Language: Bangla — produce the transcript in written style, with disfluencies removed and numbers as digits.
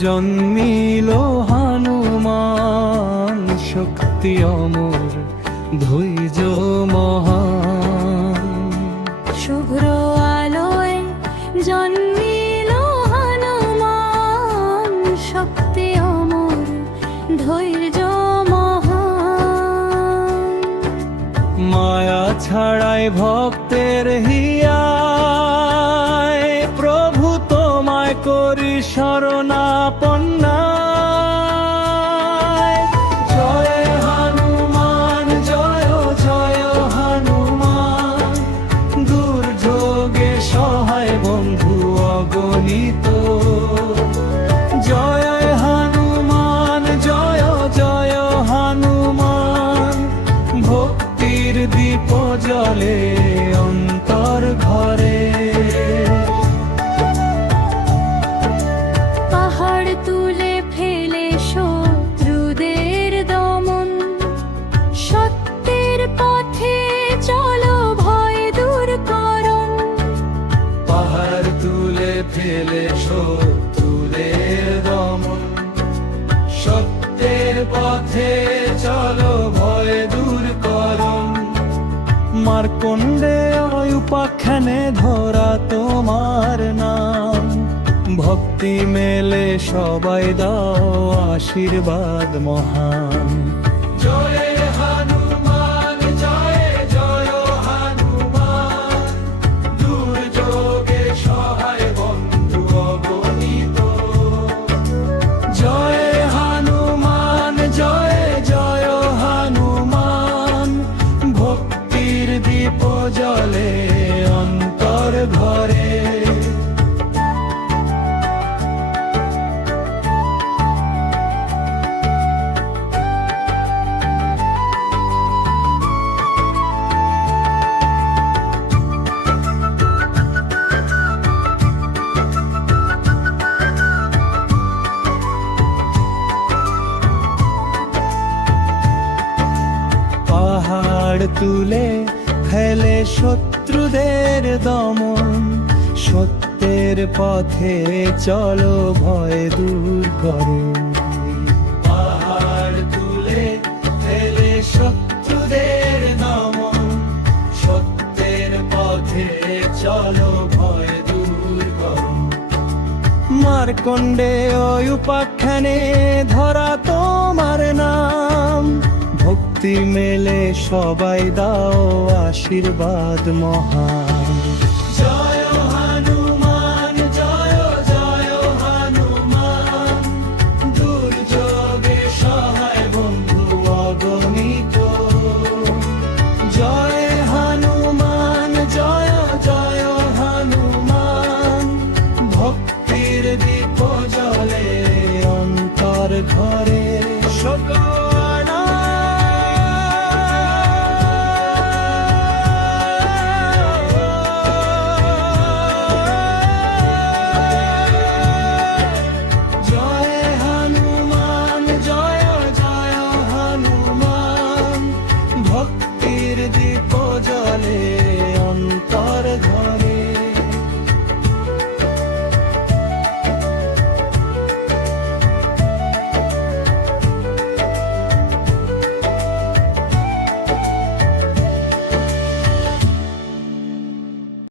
জন্মিল হনুমান, শক্তি অমর, ধৈর্য মহান। শুভ্র আলোয় জন্মিল হনুমান, শক্তি অমর, ধৈর্য মহান। মায়া ছাড়াই ভক্তের হিয়ায়, প্রভু তোমায় করি শরণাপন্না। জয় হনুমান, জয় জয় হনুমান, দুর্যোগে সহায় বন্ধু অগণিত। জয় হনুমান, জয় জয় হনুমান, ভক্তির দীপ জ্বলে অন্তর ঘরে। পাহাড় তুলে ফেলে শত্রুদের দমন, সত্যের পথে চলো ভয় দূর করুন। পাহাড় তুলে ফেলে শত্রুদের দমন, সত্যের পথে চলো ভয় দূর করুন। মার্কণ্ডেয় উপাখ্যানে ধরা তোমার নাম, ভক্তি মেলে সবাই দাও আশীর্বাদ মহান। জয় হনুমান, জয় জয় হনুমান, দুর্যোগে সহায় বন্ধু অগণিত। জয় হনুমান, জয় জয় হনুমান, ভক্তির দীপ জ্বলে অন্তর ঘরে। পাহাড় তুলে ফেলে শত্রুদের দমন, সত্যের পথে চলো ভয় দূর করো। পাহাড় তুলে ফেলে শত্রুদের দমন, সত্যের পথে চলো ভয় দূর করো। মার্কণ্ডেয় উপাখ্যানে ধরা তোমার নাম, ভক্তি মেলে সবাই দাও আশীর্বাদ মহান। জয় হনুমান, জয় জয় হনুমান, দুর্যোগে সহায় বন্ধু অগণিত। জয় হনুমান, জয় জয় হনুমান, ভক্তির দীপ জ্বলে অন্তর ঘরে। ভক্তির দীপ জ্বলে